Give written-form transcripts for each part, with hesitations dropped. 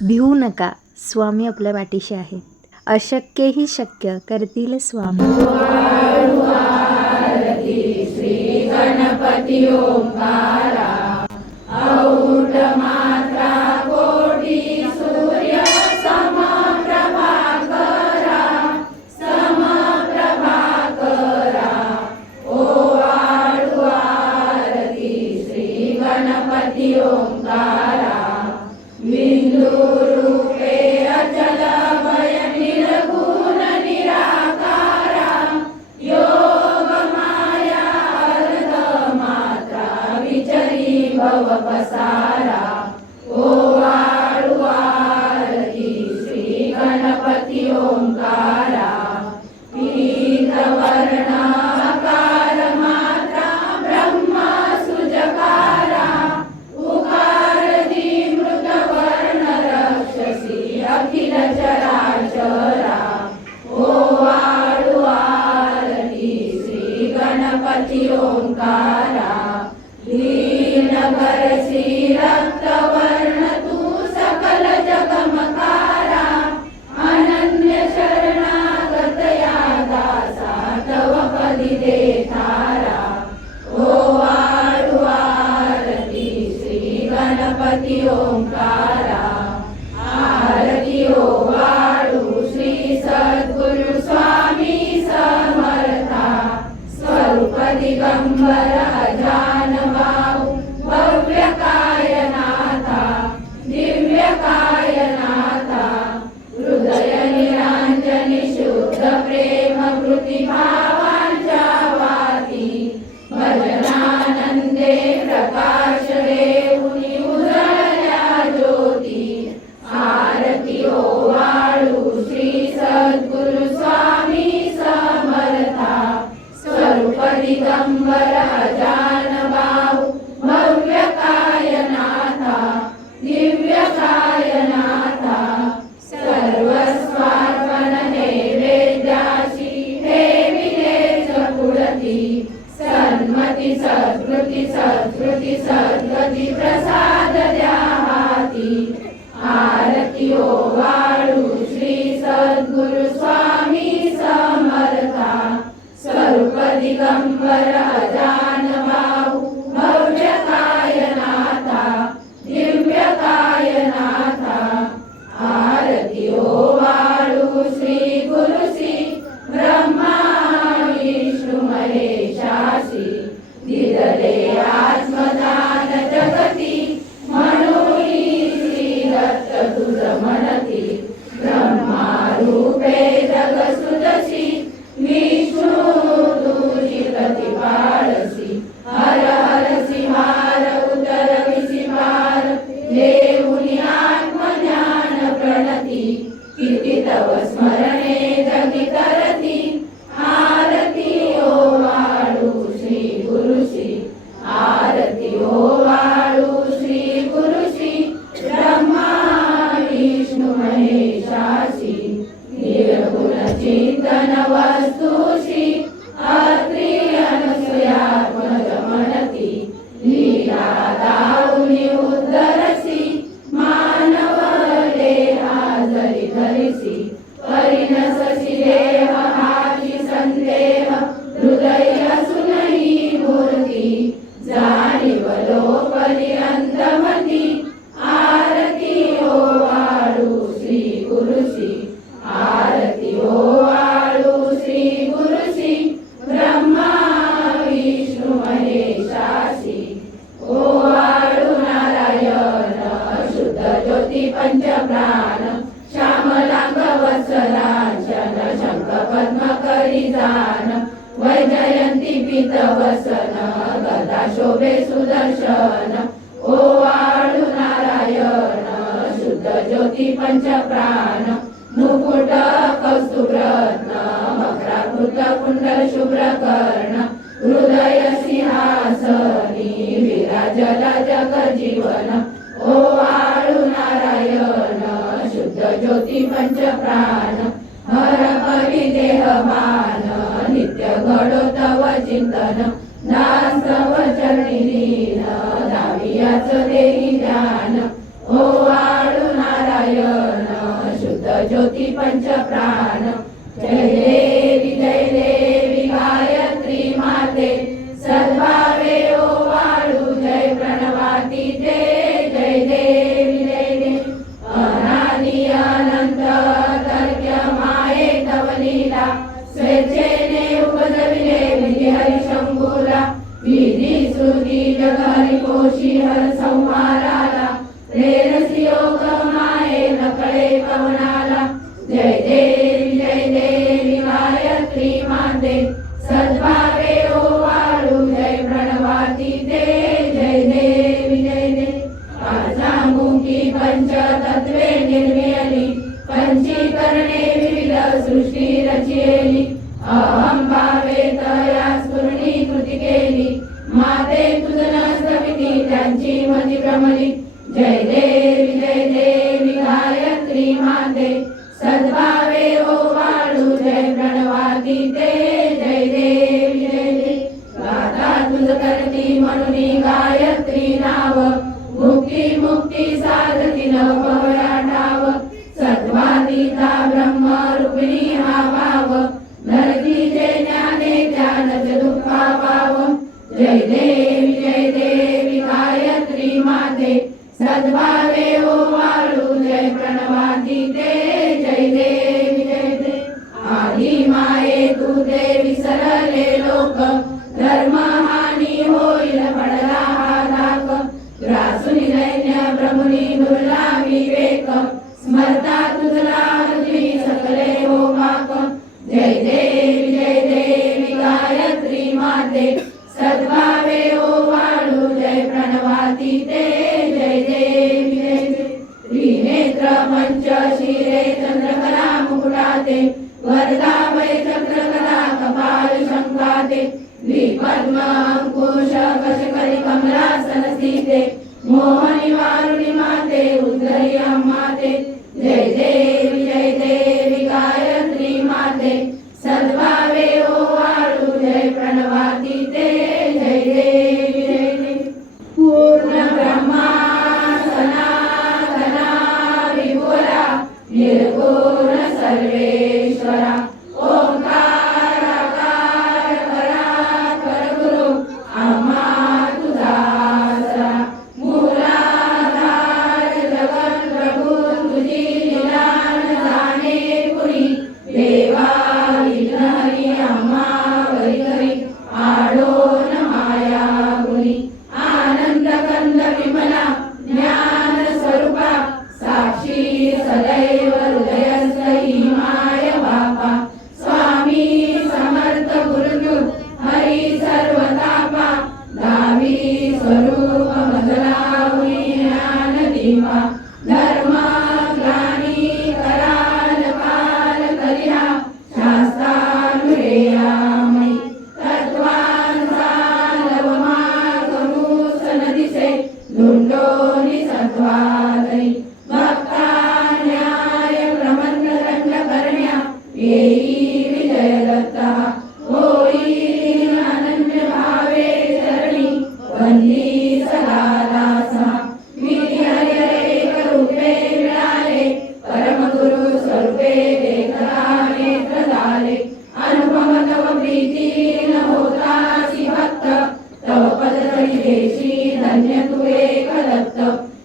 भिवू नका, स्वामी आपल्या पाठीशी आहेत. अशक्यही शक्य करतील स्वामी. श्री गणपती ओंकारा, औढ मात्रा कोटी सूर्य समप्रभा करा, ओ आळू आरती श्री गणपती ओंकारा. बिंदू रूपे अचल भय निर्गुण निराकारा, योग माया अर्ध मात्रा विचरी भव पसारा. ओ आळू आरती श्री गणपती ओंकारा. पीत वर्ण आकार मात्रा ब्रह्म सुजकारा, उकार मृत वर्ण रक्षसी अखिल चराचरा. ओ आळू आरती श्री गणपती ओंकारा. दीन भरसी रक्तवर्ण तू सकल जगमकारा, अनन्य शरणागत या दासा तव पदी दे थारा. ओ आळू आरती श्री गणपती ओंकारा. आरती ओ आळू श्री सद्गुरु स्वामी समर्था, स्वरूप दिगंबर अजान बाहू भव्य कायनाथा, दिव्य कायनाथा. हृदय निरांजनी शुद्ध प्रेम कृती भावांच्या वाती, भजनानंदे प्रकाश देऊनी उजळल्या ज्योती. आरती ओ आळू श्री सद्गुरु स्वामी समर्था, स्वरूप दिगंबर अजान बाहू भव्य कायनाथा, दिव्य कायनाथा. सर्वस्वार्पण नैवेद्याशी ठेविलेच पुढती, सन्मती सत्कृती सत्कृती सद्गती प्रसाद द्या हाती. आरती ओ आळू श्री सद्गुरु स्वामी समर्था, स्वरूप दिगंबर अजान बाहू भव्य कायनाथा, दिव्य कायनाथा. आरती ओ आळू श्री गुरुसी ब्रह्मा विष्णू महेशासी, दिदले आत्मदान जगती, म्हणून श्री दत्त तुझ म्हणती. ब्रह्मा रूपे जग सुदशी, विष्णू तुझी प्रतिपाळसी. हर हरसी हार उतरविसी पार, देऊनी आत्मज्ञान प्रणती. किती तव स्मरणे जगी करती, आरती ओ आळू श्री गुरुशी. आरती ओ आळू श्री गुरुशी, ब्रह्मा विष्णू महेशासी. निर्गुण चिंतन वस्तुशी, अत्री अनसूयात्मज म्हणती. लीला दाऊनी उद्धरसी, मानव देहा जरी धरिसी. परिणससी देह हाची संदेह, हृदय असूनही मूर्ती. जाणीव लोपरी अंतमती, आरती ओ आळू श्री गुरुशी. आरती ओ आळू श्री गुरुशी, ब्रह्मा विष्णू महेशासी. ओ आळू नारायण शुद्ध ज्योती पंचप्राण, श्यामलांग वत्सलांचन शंख पद्म करी जान. वैजयंती पीत वसन, गदा शोभे सुदर्शन. ओ आळू नारायण शुद्ध ज्योती पंचप्राण, मुकुट कौस्तुभ रत्न मकराकृत कुंडल शुभ्र कर्ण. हृदय सिंहासनी विराजला जग जीवन. ओ आळू नारायण शुद्ध ज्योती पंचप्राण, हर परी देहमान नित्य घडो तव चिंतन. दास तव चरणी लीन, दावियाच देही ध्यान. ओ आळू नारायण ज्योती पंच प्राण जय देवी गायत्री माते सद्भावे ओवाळू जय प्रणवातीते जय देवी अनादि अनंत तर्क्य माये तव लीला स्वेच्छेने उपजविले विधी हरिशंभूला विधी श्रुती जग हरिकोशी हर संहाराला प्रेरसी योग माये नकळे पवनाला जय देवी गायत्री माते सद्भावे ओवाळू जय प्रणवातीते जय देवी पाचामुखी पंचतत्वे निर्मियली पंचीकरणे विविध सृष्टी रचियली अहं भावे तया स्फुरणी कृती केली माते तुझ नसविती त्यांची मती भ्रमली जय देवी गायत्री माते सद्भावे ओवाळू जय प्रणवातीते जय देवी गाता तुझ करती म्हणून गायत्री नाव मुक्ती साधती नव पवया ठाव सत्वातीता ब्रह्म रूपिणी हा भाव धरती जे ज्ञाने ज्ञानच दुःखा पाव जय देवी गायत्री माते सद्भावे ओवाळू जय प्रणवातीते जय देवी आधी माये तू देवी सरले लोक धर्म हानी होईल पडला हा धाक ग्रासुनी दैन्य ब्रह्मणी दुर्ला विवेक स्मरता तुझला तुझी सकले हो पाक जय देवी गायत्री माते सद्भावे ओवाळू जय प्रणवातीते जय देवी त्रिनेत्र पंच शिरे चंद्रकला मुकुटाते वरदा वै चक्रकला कपाल शंकाते द्विपद्म अंकुश कशकरी कमलासन सीते मोहनी वारुणी माते उद्धरी माते जय देवी गायत्री माते सद्भावे ओवाळू जय प्रणवातीते जय देवी पूर्ण ब्रह्मा सनातना विपुला निर्गुण सर्वेश्वरा ओंकार परात्पर गुरु आम्हा तुझा आसरा मूलाधार जगत प्रभू तुझी लीला न जाणे कुणी देवा हरी आम्हा वरी आडोन माया गुणी आनंद कंद विमला ज्ञान स्वरूपा साक्षी सदैव हृदयस्थी माय बापा स्वामी समर्थ गुरुदेव हरी सर्वतापा दावी स्वरूप मजलावी ज्ञान दीपा धर्म ग्लानी कराल काल करिया शास्त्रानुरेयामयी तत्वांचा लवमार्गमुस नदिसे धुंडोनी सत्वादरी भक्ता न्याय प्रमंड दंड करण्या येई विजय दत्ता होई अनन्य भावे चरणी वंदी सदा दासा विधी हरी एक रूपे मिळाले परम गुरु स्वरूपे देखता नेत्र झाले अनुपम तव प्रीती न होतासी भक्त तव पद तरी देशी धन्य तू एक दत्त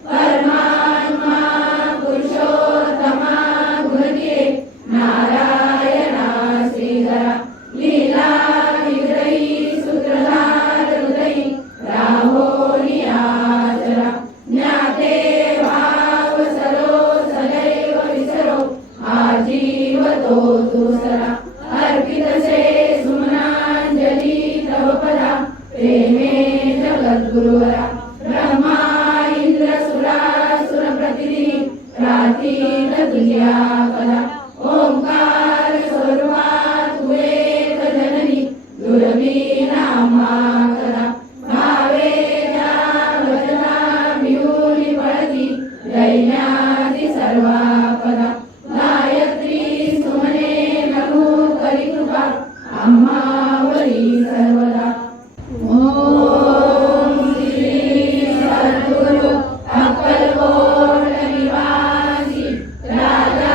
परमात्मा पुरुषोत्तमा गुणदिये नारायणा श्रीधरा लीला विग्रही सूत्रधार हृदयी राहोनी आचरा ज्ञाते भाव सरो सदैव विसरो हा जीव तो दुसरा अर्पितसे सुमनांजली तव पदा प्रेमे जगद्गुरुवरा ब्रह्मा इंद्र सुरासुर प्रतिदिनी प्रार्थीत तुझ्या कला ओंकार स्वरूपा तू एक जननी दुर्वी नामा कला भावे त्या वचना मिळून पळती दैन्यादी सर्वा पदा गायत्री सुमने नमो करी कृपा आम्हावरी सर्वदा ओम श्री सद्गुरु अक्कलकोट निवासी राजा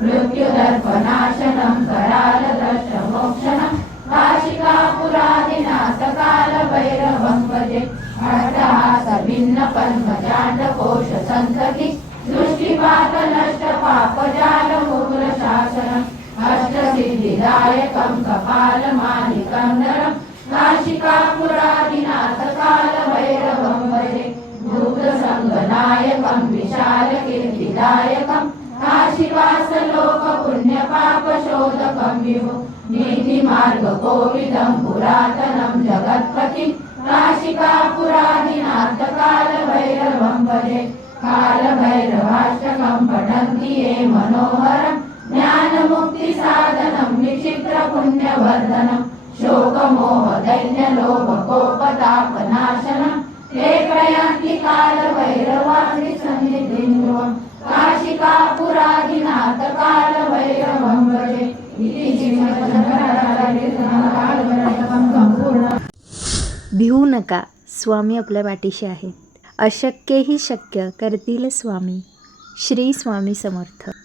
मृत्युदर्पनाशनं करालदर्शमोक्षणं काशिकापुरादिनाथ कालभैरवं भजे अट्टहासभिन्नपद्मजाण्डकोशसन्तति दृष्टिपातनष्टपापजालमुग्रशासनम् अष्टसिद्धिदायकं कपालमालिकं नरं काशिकापुरादिनाथ कालभैरवं भजे भूतसङ्गनायकं विशालकीर्तिदायकं काशीवासलोकपुण्यपापशोधकं विभो नीतिमार्गकोविदं पुरातनं जगत्पतिं काशिकापुरादिनाथ कालभैरवं भजे कालभैरवाष्टकं पठन्ति ये मनोहरं ज्ञानमुक्तिसाधनं विचित्रपुण्यवर्धनं शोकमोहदैन्यलोभकोपतापनाशनं ते प्रयान्ति कालभैरवादिसन्निधिं काशिकापुरादिनाथ कालभैरवं भजे इति श्रीमद् भिवू नका, स्वामी आपल्या पाठीशी आहेत. अशक्यही शक्य करतील स्वामी. श्री स्वामी समर्थ.